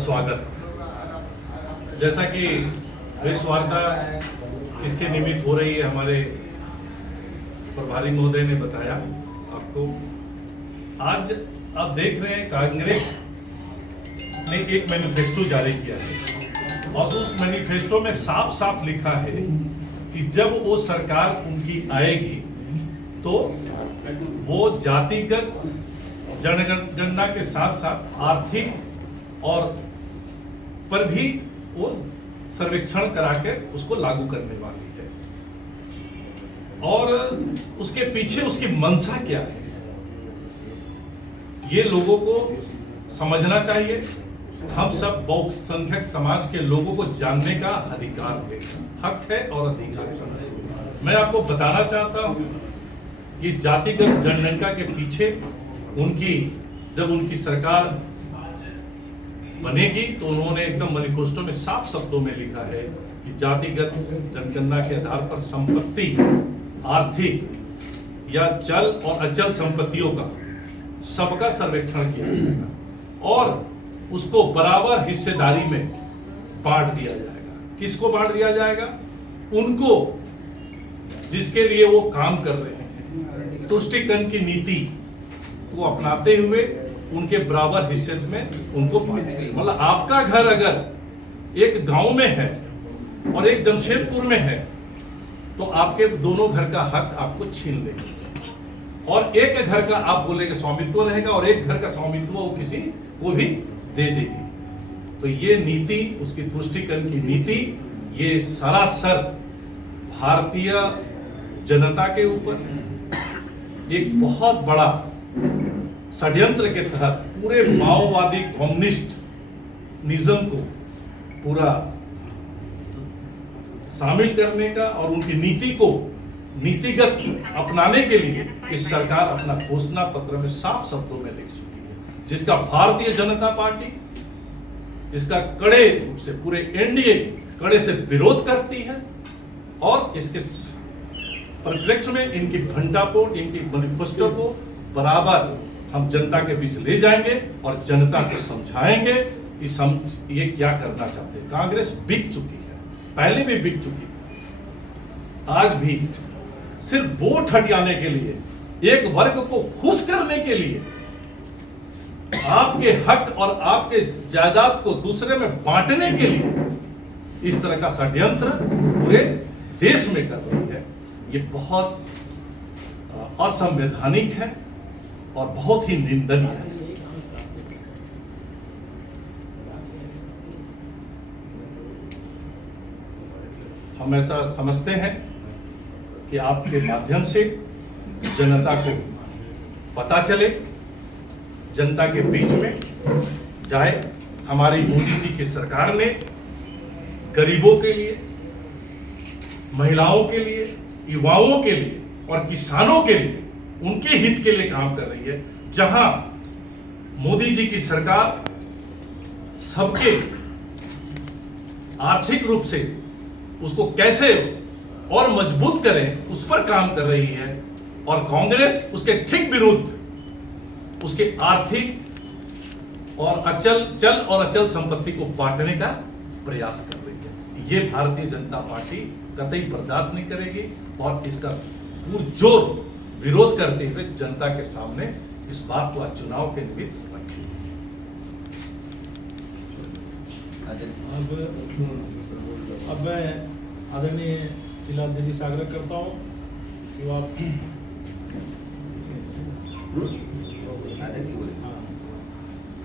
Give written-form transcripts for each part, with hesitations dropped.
स्वागत। जैसा कि प्रेस वार्ता किसके निमित्त हो रही है, हमारे प्रभारी महोदय ने बताया आपको। आज आप देख रहे हैं कांग्रेस ने एक मैनिफेस्टो जारी किया है और उस मैनिफेस्टो में साफ साफ लिखा है कि जब वो सरकार उनकी आएगी तो वो जातिगत जनगणना के साथ साथ आर्थिक और पर भी वो सर्वेक्षण करा के उसको लागू करने वाली है। और उसके पीछे उसकी मंशा क्या है, ये लोगों को समझना चाहिए। हम सब बहुसंख्यक समाज के लोगों को जानने का अधिकार है, हक है और अधिकार है। मैं आपको बताना चाहता हूं कि जातिगत जनगणना के पीछे जब उनकी सरकार बनेगी तो उन्होंने एकदम मैनिफेस्टो में साफ शब्दों में लिखा है कि जातिगत जनगणना के आधार पर संपत्ति, आर्थिक या चल और अचल संपत्तियों का सबका सर्वेक्षण किया जाएगा और उसको बराबर हिस्सेदारी में बांट दिया जाएगा। किसको बांट दिया जाएगा? उनको जिसके लिए वो काम कर रहे हैं। तुष्टिकरण की नीति को अपनाते हुए उनके बराबर हिस्से में उनको बांटेंगे। मतलब आपका घर अगर एक गांव में है और एक जमशेदपुर में है तो आपके दोनों घर का हक आपको छीन लेंगे और एक घर का आप बोलेंगे स्वामित्व रहेगा और एक घर का स्वामित्व वो किसी को भी दे देगी। तो ये नीति, उसकी तुष्टिकरण की नीति, ये सरासर भारतीय जनता के ऊपर एक बहुत बड़ा षड्यंत्र के तहत पूरे माओवादी कम्युनिस्ट निज़म को पूरा शामिल करने का और उनकी नीति को नीतिगत अपनाने के लिए इस सरकार अपना घोषणा पत्र में साफ शब्दों में लिख चुकी है, जिसका भारतीय जनता पार्टी इसका कड़े रूप से पूरे एनडीए कड़े से विरोध करती है। और इसके परिप्रेक्ष्य में इनकी भंडाफोड़, इनकी मैनिफेस्टो को बराबर हम जनता के बीच ले जाएंगे और जनता को समझाएंगे कि ये क्या करना चाहते हैं। कांग्रेस बिक चुकी है, पहले भी बिक चुकी है, आज भी सिर्फ वोट हटियाने के लिए, एक वर्ग को खुश करने के लिए, आपके हक और आपके जायदाद को दूसरे में बांटने के लिए इस तरह का षड्यंत्र पूरे देश में कर रही है। ये बहुत असंवैधानिक है और बहुत ही निंदनीय है। हम ऐसा समझते हैं कि आपके माध्यम से जनता को पता चले, जनता के बीच में जाए। हमारी मोदी जी की सरकार ने गरीबों के लिए, महिलाओं के लिए, युवाओं के लिए और किसानों के लिए, उनके हित के लिए काम कर रही है। जहां मोदी जी की सरकार सबके आर्थिक रूप से उसको कैसे और मजबूत करें उस पर काम कर रही है और कांग्रेस उसके ठीक विरुद्ध उसके आर्थिक और चल और अचल संपत्ति को बांटने का प्रयास कर रही है। ये भारतीय जनता पार्टी कतई बर्दाश्त नहीं करेगी और इसका पुरजोर विरोध करते हुए जनता के सामने इस बात को चुनाव के निमित्त रखें। अब मैं आदरणीय जिलाध्यक्ष से आग्रह करता हूँ कि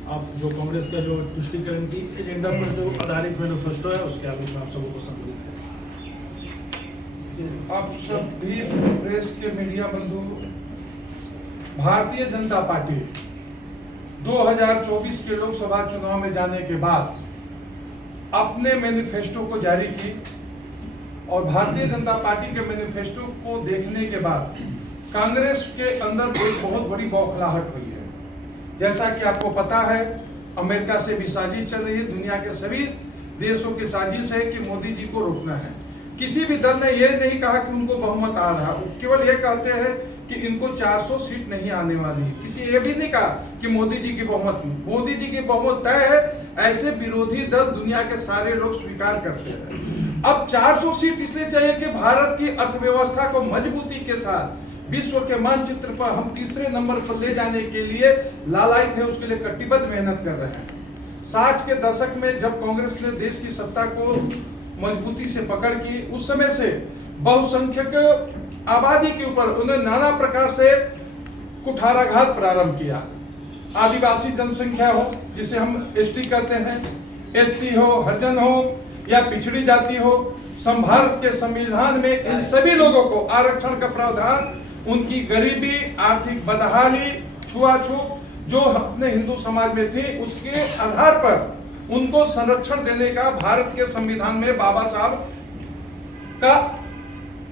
आप जो कांग्रेस का जो तुष्टिकरण की एजेंडा पर जो आधारित मैनिफेस्टो है उसके आगे में आप सबको संबोधित करें। आप सभी प्रेस के मीडिया बंधु, भारतीय जनता पार्टी 2024 के लोकसभा चुनाव में जाने के बाद अपने मैनिफेस्टो को जारी की और भारतीय जनता पार्टी के मैनिफेस्टो को देखने के बाद कांग्रेस के अंदर कोई बहुत बड़ी बौखलाहट हुई है। जैसा कि आपको पता है, अमेरिका से भी साजिश चल रही है, दुनिया के सभी देशों की साजिश है कि मोदी जी को रोकना है। किसी भी दल ने यह नहीं कहा कि उनको बहुमत आ रहा, वो केवल यह कहते हैं कि इनको 400 सीट नहीं आने वाली है। किसी ये भी नहीं कहा कि मोदी जी की बहुमत, मोदी जी की बहुमत तय है, ऐसे विरोधी दल दुनिया के सारे लोग स्वीकार करते हैं। अब 400 सीट इसलिए चाहिए कि भारत की अर्थव्यवस्था को मजबूती के साथ विश्व के मानचित्र पर हम तीसरे नंबर पर ले जाने के लिए लालायित है, उसके लिए कटिबद्ध मेहनत कर रहे हैं। 60 के दशक में जब कांग्रेस ने देश की सत्ता को मजबूती से पकड़ की, उस समय से बहुसंख्यक आबादी के ऊपर उन्होंने नाना प्रकार से कुठाराघात प्रारंभ किया। आदिवासी जनसंख्या हो, जिसे हम एसटी कहते हैं, एससी हो, हरिजन हो या पिछड़ी जाति हो, भारत के संविधान में इन सभी लोगों को आरक्षण का प्रावधान, उनकी गरीबी, आर्थिक बदहाली, छुआछूत जो अपने हिंदू समाज में थी, उसके आधार पर उनको संरक्षण देने का भारत के संविधान में बाबा साहब का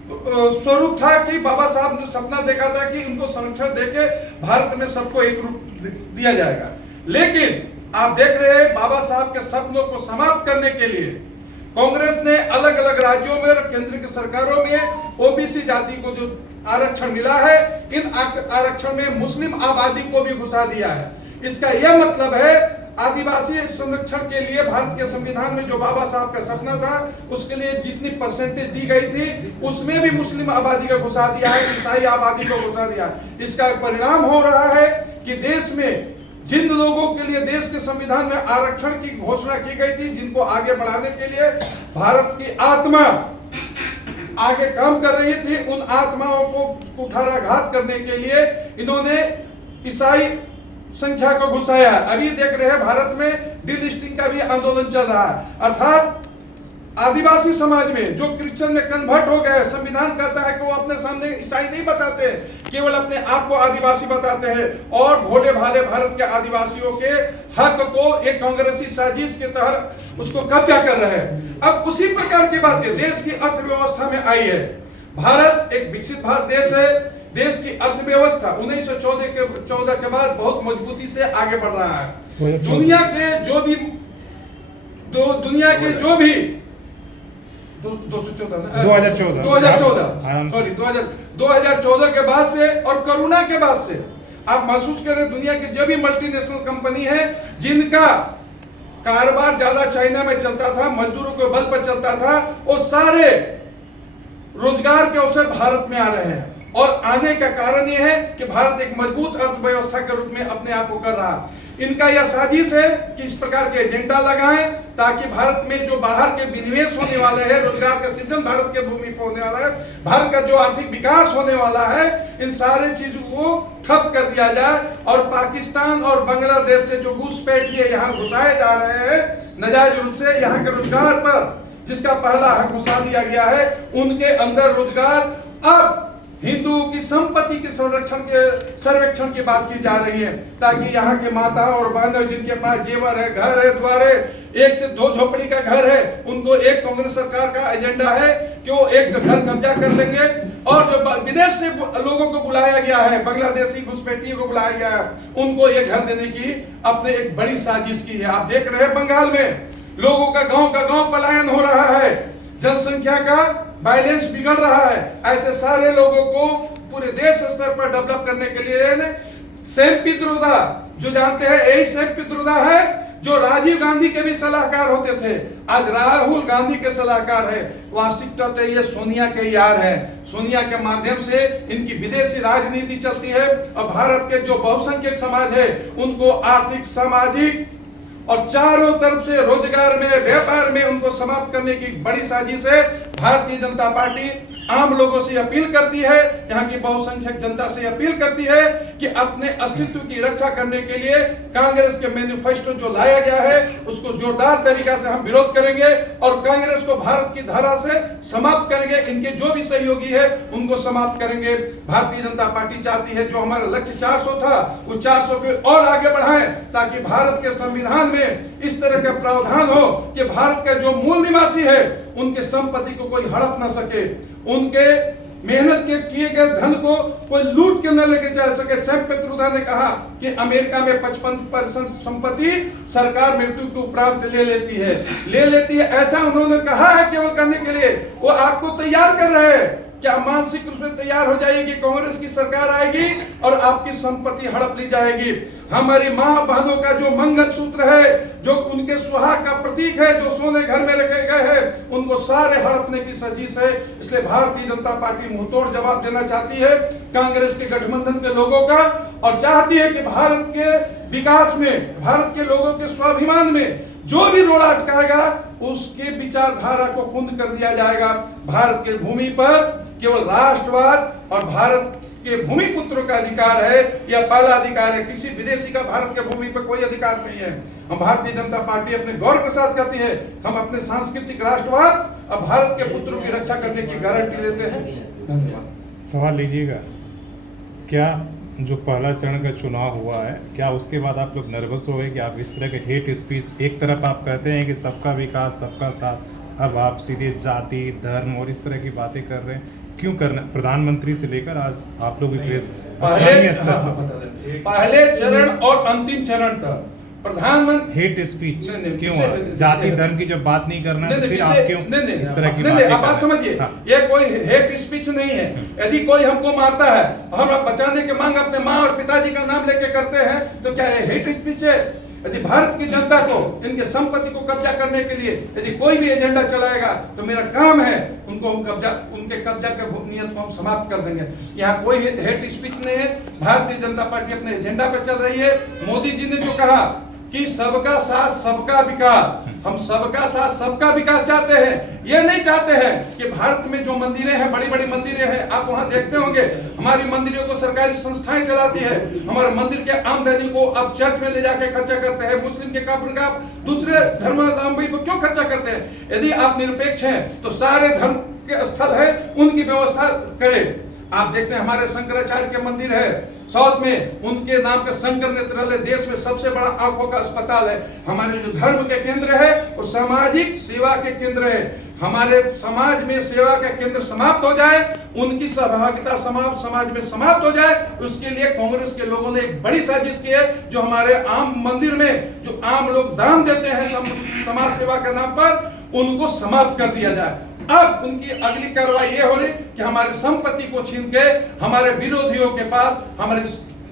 स्वरूप था कि बाबा साहब ने सपना देखा था कि उनको संरक्षण देके भारत में सबको एक रूप दिया जाएगा। लेकिन आप देख रहे हैं बाबा साहब के सपनों को समाप्त करने के लिए कांग्रेस ने अलग अलग राज्यों में और केंद्र की सरकारों में ओबीसी जाति को जो आरक्षण मिला है, इन आरक्षण में मुस्लिम आबादी को भी घुसा दिया है। इसका यह मतलब है आदिवासी संरक्षण के लिए भारत के संविधान में जो बाबा साहब का सपना था, उसके लिए जितनी परसेंटेज दी गई थी, उसमें भी मुस्लिम आबादी को घुसा दिया है, ईसाई आबादी को घुसा दिया। इसका परिणाम हो रहा है कि देश में जिन लोगों के लिए देश के संविधान में आरक्षण की घोषणा की गई थी, जिनको आगे बढ़ाने के लिए भारत की आत्मा आगे काम कर रही थी, उन आत्माओं को कुठाराघात करने के लिए इन्होंने ईसाई संख्या को घुसाया। अभी देख रहे हैं भारत में डीलिस्टिंग का भी आंदोलन चल रहा है, अर्थात आदिवासी समाज में जो क्रिश्चियन में कन्वर्ट हो गए, संविधान कहता है कि वो अपने सामने ईसाई नहीं बताते, केवल अपने आप को आदिवासी बताते हैं और भोले भाले भारत के आदिवासियों के हक को एक कांग्रेसी साजिश के तहत उसको कब्जा कर रहे हैं। अब उसी प्रकार की बातें देश की अर्थव्यवस्था में आई है। भारत एक विकसित भारत देश है, देश की अर्थव्यवस्था 1914 के बाद बहुत मजबूती से आगे बढ़ रहा है। दुनिया के जो भी 2014 के बाद से और कोरोना के बाद से आप महसूस करें, दुनिया की जो भी मल्टीनेशनल कंपनी है, जिनका कारोबार ज्यादा चाइना में चलता था, मजदूरों के बल पर चलता था, वो सारे रोजगार के अवसर भारत में आ रहे हैं। और आने का कारण यह है कि भारत एक मजबूत अर्थव्यवस्था के रूप में अपने आप को कर रहा है। इनका यह साजिश है कि इस प्रकार के एजेंडा लगाएं ताकि भारत में जो बाहर के विनिवेश होने वाले हैं, रोजगार का सृजन भारत के भूमि पर होने वाला है, भारत का जो आर्थिक विकास होने वाला है, इन सारे चीजों को ठप कर दिया जाए। और पाकिस्तान और बांग्लादेश से जो घुसपैठिए यहाँ घुसाए जा रहे हैं नाजायज रूप से, यहाँ के रोजगार पर जिसका पहला हक घुसा दिया गया है, उनके अंदर रोजगार अब हिंदुओं की संपत्ति के सर्वेक्षण की बात की जा रही है, ताकि यहाँ के माता और बहन जिनके पास जेवर है, घर है, द्वार है, 1 से 2 झोपड़ी का घर है, उनको एक कांग्रेस सरकार का एजेंडा है कि वो एक घर कब्जा कर लेंगे। और जो विदेश से लोगों को बुलाया गया है, बांग्लादेशी घुसपैठियों को बुलाया गया है, उनको एक घर देने की अपने एक बड़ी साजिश की है। आप देख रहे हैं बंगाल में लोगों का गांव पलायन हो रहा है, जनसंख्या का बैलेंस बिगड़ रहा है। ऐसे सारे लोगों को पूरे देश स्तर पर डेवलप करने के लिए सैम पित्रोदा, जो जानते हैं यही सैम पित्रोदा है जो राजीव गांधी के भी सलाहकार होते थे, आज राहुल गांधी के सलाहकार है। वास्तविकता तो ये सोनिया के यार है। सोनिया के माध्यम से इनकी विदेशी राजनीति चलती है और भारत के जो बहुसंख्यक समाज है उनको आर्थिक, सामाजिक और चारों तरफ से रोजगार में, व्यापार में उनको समाप्त करने की बड़ी साजिश है। भारतीय जनता पार्टी आम लोगों से अपील करती है, यहाँ की बहुसंख्यक जनता से अपील करती है कि अपने अस्तित्व की रक्षा करने के लिए कांग्रेस के मैनिफेस्टो जो लाया गया है उसको जोरदार तरीका से हम विरोध करेंगे और कांग्रेस को भारत की धारा से समाप्त करेंगे। इनके जो भी सहयोगी है उनको समाप्त करेंगे। भारतीय जनता पार्टी चाहती है जो हमारा लक्ष्य 400 था, वो 400 को और आगे बढ़ाएं ताकि भारत के संविधान में इस तरह का प्रावधान हो कि भारत का जो मूल निवासी है उनके संपत्ति को कोई हड़प ना सके, उनके मेहनत के किए गए धन को कोई लूट के न लेके जा सके। सैम पित्रोदा ने कहा कि अमेरिका में 55% संपत्ति सरकार मृत्यु के उपरांत ले लेती है। ऐसा उन्होंने कहा है केवल करने के लिए, वो आपको तैयार कर रहे हैं क्या मानसिक रूप से तैयार हो जाइए कि कांग्रेस की सरकार आएगी और आपकी संपत्ति हड़प ली जाएगी। हमारी माँ बहनों का जो मंगलसूत्र है, जो उनके सुहाग का प्रतीक है, जो सोने घर में रखे गए हैं, उनको सारे हड़पने की साजिश है। इसलिए भारतीय जनता पार्टी मुंहतोड़ जवाब देना चाहती है कांग्रेस के गठबंधन के लोगों का, और चाहती है कि भारत के विकास में, भारत के लोगों के स्वाभिमान में जो भी रोड़ा अटकाएगा उसके विचारधारा को कुंद कर दिया जाएगा। भारत के भूमि पर केवल राष्ट्रवाद और भारत के भूमि पुत्रों का अधिकार है, यह पहला अधिकार है। किसी विदेशी का भारत के भूमि पर कोई अधिकार नहीं है। हम भारतीय जनता पार्टी अपने गौरव के साथ कहती है, हम अपने सांस्कृतिक राष्ट्रवाद और भारत के पुत्रों की रक्षा करने की गारंटी देते हैं। धन्यवाद। सवाल लीजिएगा, क्या जो पहला चरण का चुनाव हुआ है, क्या उसके बाद आप लोग नर्वस हो गए कि आप इस तरह के हेट स्पीच, एक तरफ आप कहते हैं कि सबका विकास सबका साथ, अब आप सीधे जाति धर्म और इस तरह की बातें कर रहे हैं, क्यों करना? प्रधानमंत्री से लेकर आज आप लोग भी प्रेस पहले चरण और अंतिम चरण तक प्रधानमंत्री हेट स्पीच क्यों? जाति धर्म की जब बात नहीं करना है तो फिर आप क्यों इस तरह की बातें? आप बात समझिए, ये कोई हेट स्पीच नहीं है। यदि कोई हमको मारता है, हम बचाने की मांग अपने माँ और पिताजी का नाम लेके करते हैं, तो क्या ये हेट स्पीच है? यदि भारत की जनता को, इनके संपत्ति को कब्जा करने के लिए यदि कोई भी एजेंडा चलाएगा, तो मेरा काम है उनको हम उनके कब्जा के नियत को हम समाप्त कर देंगे। यहाँ कोई हेट स्पीच नहीं है। भारतीय जनता पार्टी अपने एजेंडा पे चल रही है। मोदी जी ने जो कहा कि सबका साथ सबका विकास, हम सबका साथ सबका विकास चाहते हैं। ये नहीं चाहते हैं कि भारत में जो मंदिरें हैं, बड़ी बड़ी मंदिरें हैं, आप वहां देखते होंगे, हमारी मंदिरों को सरकारी संस्थाएं चलाती है। हमारे मंदिर के आमदनी को अब चर्च में ले जाके खर्चा करते हैं। मुस्लिम के कब्र का दूसरे धर्मावलंबी को क्यों खर्चा करते हैं? यदि आप निरपेक्ष हैं तो सारे धर्म के स्थल है उनकी व्यवस्था करें। आप देखते हैं हमारे शंकराचार्य के मंदिर है साउथ में, उनके नाम के शंकर नेत्रालय देश में सबसे बड़ा आंखों का अस्पताल है। हमारे जो धर्म के केंद्र है वो सामाजिक सेवा के केंद्र है। हमारे समाज में सेवा का केंद्र समाप्त हो जाए, उनकी सहभागिता समाज में समाप्त हो जाए, उसके लिए कांग्रेस के लोगों ने एक बड़ी साजिश की है। जो हमारे आम मंदिर में जो आम लोग दान देते हैं समाज सेवा के नाम पर, उनको समाप्त कर दिया जाए। अब उनकी अगली कार्रवाई ये हो रही कि हमारी संपत्ति को छीन के हमारे विरोधियों के पास हमारे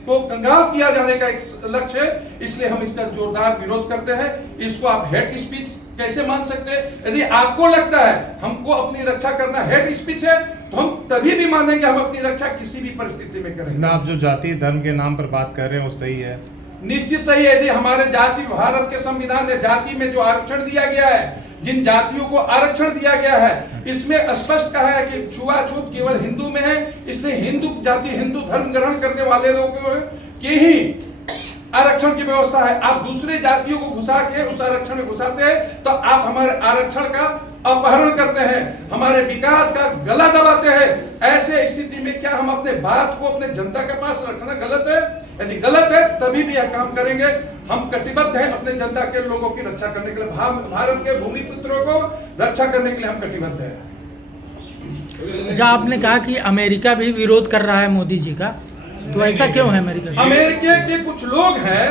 को कंगाल किया जाने का एक लक्ष्य है। इसलिए हम इसका जोरदार विरोध करते हैं। इसको आप हेट स्पीच कैसे मान सकते हैं? यदि आपको लगता है हमको अपनी रक्षा करना हेट स्पीच है, तो हम तभी भी मानेंगे हम अपनी रक्षा किसी भी परिस्थिति में करेंगे। आप जो जाति धर्म के नाम पर बात कर रहे हैं वो सही है? निश्चित सही है। यदि हमारे जाति, भारत के संविधान में जाति में जो आरक्षण दिया गया है, जिन जातियों को आरक्षण दिया गया है, इसमें स्पष्ट कहा है कि छुआछूत केवल हिंदू में है। इसलिए हिंदू जाति, हिंदू धर्म ग्रहण करने वाले लोगों के ही आरक्षण की व्यवस्था है। आप दूसरे जातियों को घुसा के उस आरक्षण में घुसाते हैं, तो आप हमारे आरक्षण का अपहरण करते हैं, हमारे विकास का गला दबाते हैं। ऐसे स्थिति में क्या हम अपने बात को अपने जनता के पास रखना गलत है? यदि गलत है तभी भी यह काम करेंगे। हम कटिबद्ध हैं अपने जनता के लोगों की रक्षा करने के लिए, भारत के भूमि पुत्रों को रक्षा करने के लिए हम कटिबद्ध हैं। जब आपने कहा कि अमेरिका भी विरोध कर रहा है मोदी जी का, तो ऐसा क्यों है? अमेरिका के कुछ लोग हैं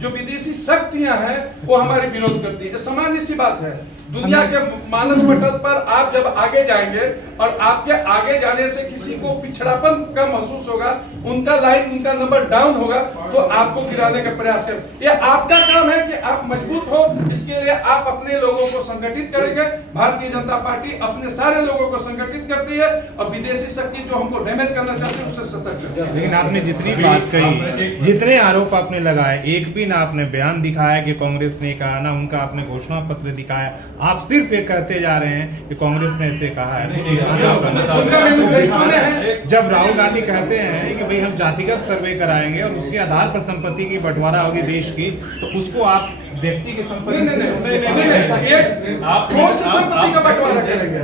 जो विदेशी शक्तियां हैं, वो हमारे विरोध करती है। सामान्य सी बात है। दुनिया के मानस पटल पर आप जब आगे जाएंगे और आपके आगे जाने से किसी को पिछड़ापन का महसूस होगा, उनका लाइन, उनका नंबर डाउन होगा, तो आपको गिराने का प्रयास करें। ये आपका काम है कि आप मजबूत हो। इसके लिए आप अपने लोगों को संगठित करेंगे। भारतीय जनता पार्टी अपने सारे लोगों को संगठित करती है और विदेशी शक्ति जो हमको डैमेज करना चाहती है उससे सतर्क करती है। लेकिन आपने जितनी बात कही, जितने आरोप आपने लगाए, एक भी ना आपने बयान दिखाया कि कांग्रेस ने कहा, ना उनका आपने घोषणा पत्र दिखाया। आप सिर्फ ये कहते जा रहे हैं कि कांग्रेस ने ऐसे कहा है। जब राहुल गांधी कहते हैं कि भाई हम जातिगत सर्वे कराएंगे और उसके आधार पर संपत्ति की बंटवारा होगी देश की, तो उसको आप व्यक्ति की संपत्ति आप कौन सी संपत्ति का बंटवारा करेंगे?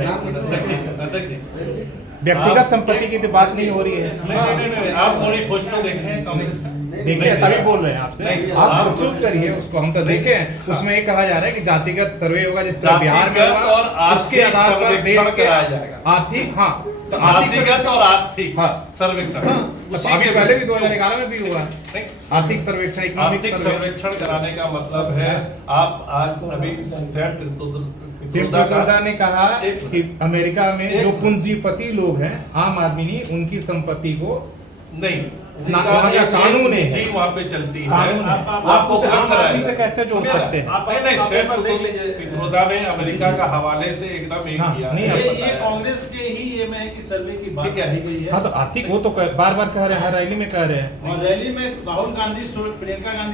व्यक्तिगत संपत्ति की तो बात नहीं हो रही है। नहीं, आप मैनिफेस्टो देखें कांग्रेस का, देखिए तभी बोल रहे हैं आपसे। आप प्रस्तुत करिए उसको, हम तो देखे हैं। उसमें ये कहा जा रहा है कि जातिगत सर्वे होगा जिससे बिहार में होगा और उसके आधार पर देश कराया जाएगा। आर्थिक, हाँ, जातिगत और आर्थिक सर्वेक्षण। उसी अभी के पहले भी विषय- 2011 में भी हुआ है नहीं, आर्थिक सर्वेक्षण, इकोनॉमिक आर्थिक सर्वेक्षण कराने का मतलब है आप आज अभी सैम पित्रोदा ने कहा कि अमेरिका में जो पूंजीपति लोग हैं, आम आदमी नहीं, उनकी संपत्ति को नहीं वहाँ का कानून है। जी वहाँ पे चलती है कानून है। आप उसे आम आदमी से कैसे जोड़ सुनिए ना, सकते हैं? आप नहीं सैम देख लीजिए पित्रोदा ने अमेरिका का हवाले से एकदम एक हाँ, किया नहीं, है। आप ये कांग्रेस के ही ये में है कि सर्वे की बात ठीक है। कही गई है हाँ तो आर्थिक वो तो बार बार कह रहे हैं, हर रैली में कह रहे हैं। और रैली में राहुल गांधी प्रियंका गांधी